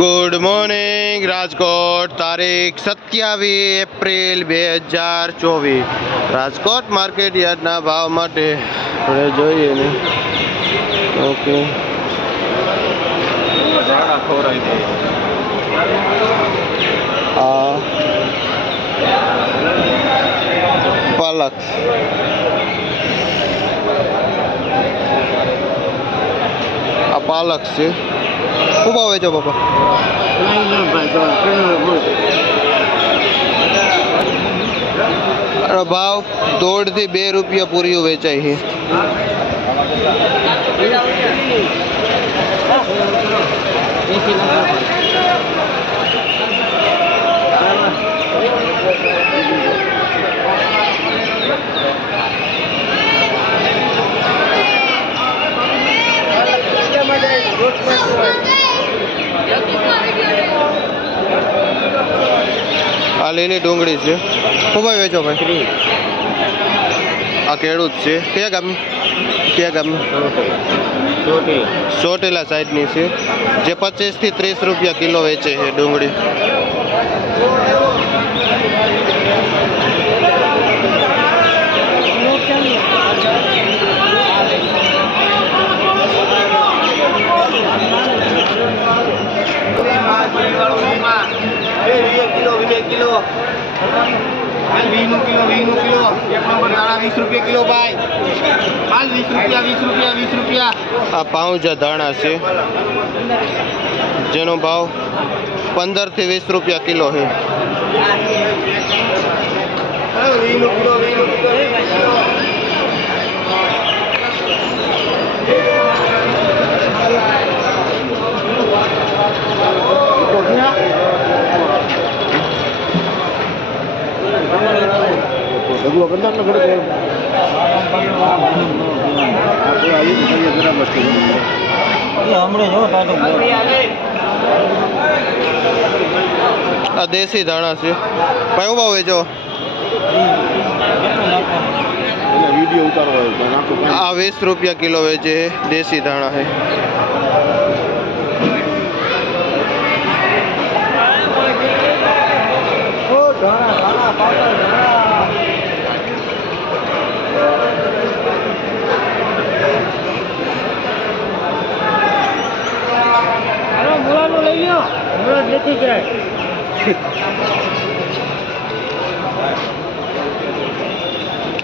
Good morning Rajkot, તારીખ 27 April 2024। Rajkot market યાર્ડના ભાવ માટે આપણે જોઈએ ને ઓકે પાલક આ પાલક છે। શું ભાવ વેચો બાપા? ભાવ 1.5 થી 2 રૂપિયા પૂરીઓ વેચાય છે। આ લીલી ડુંગળી છે। શું ભાઈ વેચો ભાઈ? આ ખેડૂત છે। કયા ગામની? ચોટીલા સાઈડની છે, જે 25 થી 30 રૂપિયા કિલો વેચે છે ડુંગળી। આ પાઉંજા ધાણા છે, જેનો ભાવ 15 થી 20 રૂપિયા કિલો છે। આ દેશી ધાણા છે ભાઈ, શું ભાવ વેચો? આ 20 રૂપિયા કિલો વેચે દેશી ધાણા છે।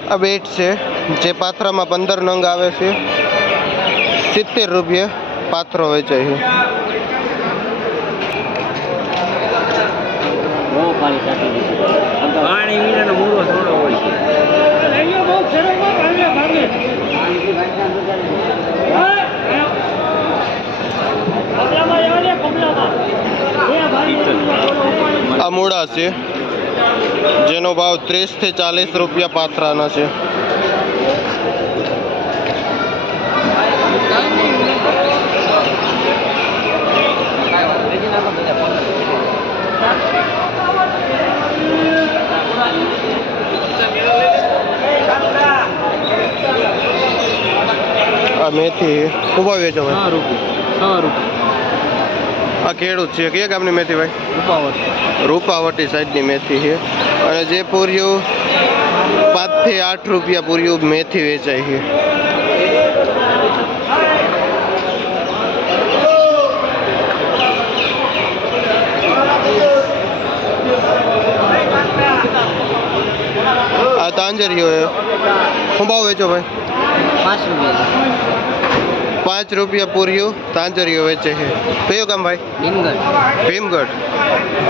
આ બેટ છે, જે પાથરામાં 15 નંગ આવે છે, 70 રૂપિયા પાથરો વેચાય છે। આ મૂળા છે, જેનો ભાવ 30 થી 40 રૂપિયા પાથરાના છે। આ મેથી શું ભાવ વેચો ભાઈ? 6 રૂપિયા। આ ખેડૂત છે, કયા ગામની મેથી ભાઈ? રૂપાવટી સાઈડની મેથી છે, અને જે પૂર્યું 5 થી 8 રૂપિયા પૂર્યું મેથી વેચાય છે। આ તાંજરીઓ શું ભાવ વેચો ભાઈ? 5 રૂપિયા। 5 રૂપિયા પૂર્યું તાંજરીઓ વેચે છે। કયો ગામ ભાઈ? ભીમગઢ।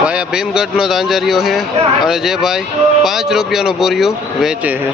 ભાઈ આ ભીમગઢનો તાંજરીઓ છે, અને જે ભાઈ 5 રૂપિયાનું પૂર્યું વેચે છે।